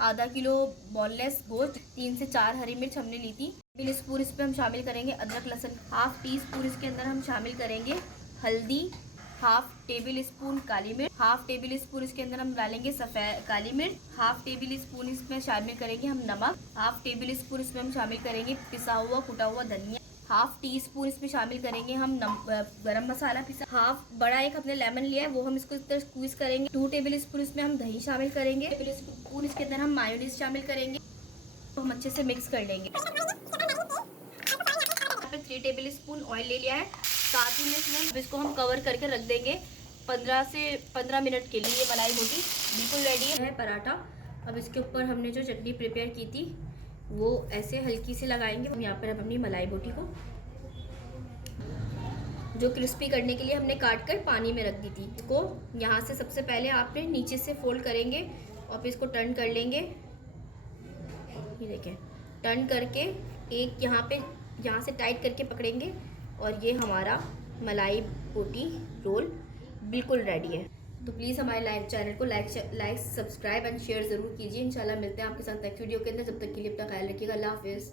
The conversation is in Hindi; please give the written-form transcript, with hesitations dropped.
आधा किलो बोनलेस गोश्त, 3 से 4 हरी मिर्च हमने ली थी। टेबल स्पून इस पर हम शामिल करेंगे अदरक लहसुन। हाफ टी स्पून इसके अंदर हम शामिल करेंगे हल्दी। हाफ टेबल स्पून काली मिर्च। हाफ टेबल स्पून इसके अंदर हम डालेंगे सफ़ेद काली मिर्च। हाफ टेबल स्पून इसमें शामिल करेंगे हम नमक। हाफ टेबल स्पून इसमें हम शामिल करेंगे पिसा हुआ कुटा हुआ धनिया। हाफ टी स्पून इसमें शामिल करेंगे हम गरम मसाला पिसा। हाफ बड़ा एक हमने लेमन लिया है, वो हम इसको इस तरह स्क्वीज करेंगे। 2 टेबल स्पून इसमें हम दही शामिल करेंगे। टेबल स्पून इसके अंदर हम मायोनीज शामिल करेंगे, तो हम अच्छे से मिक्स कर लेंगे। यहाँ पे 3 टेबल स्पून ऑयल ले लिया है। साथ ही में इसमें इसको हम कवर करके रख देंगे 15 से 15 मिनट के लिए। ये मलाई बोटी बिल्कुल रेडी है। पराठा अब इसके ऊपर हमने जो चटनी प्रिपेयर की थी वो ऐसे हल्की से लगाएंगे। हम यहाँ पर अपनी मलाई बोटी को जो क्रिस्पी करने के लिए हमने काट कर पानी में रख दी थी, इसको यहाँ से सबसे पहले आपने नीचे से फोल्ड करेंगे और फिर इसको टर्न कर लेंगे। ये देखें, टर्न करके एक यहाँ से टाइट करके पकड़ेंगे और ये हमारा मलाई बोटी रोल बिल्कुल रेडी है। तो प्लीज़ हमारे चैनल को लाइक सब्सक्राइब एंड शेयर ज़रूर कीजिए। इंशाल्लाह मिलते हैं आपके साथ नेक्स्ट वीडियो के अंदर। जब तक के लिए अपना ख्याल रखिएगा। अल्लाह हाफिज़।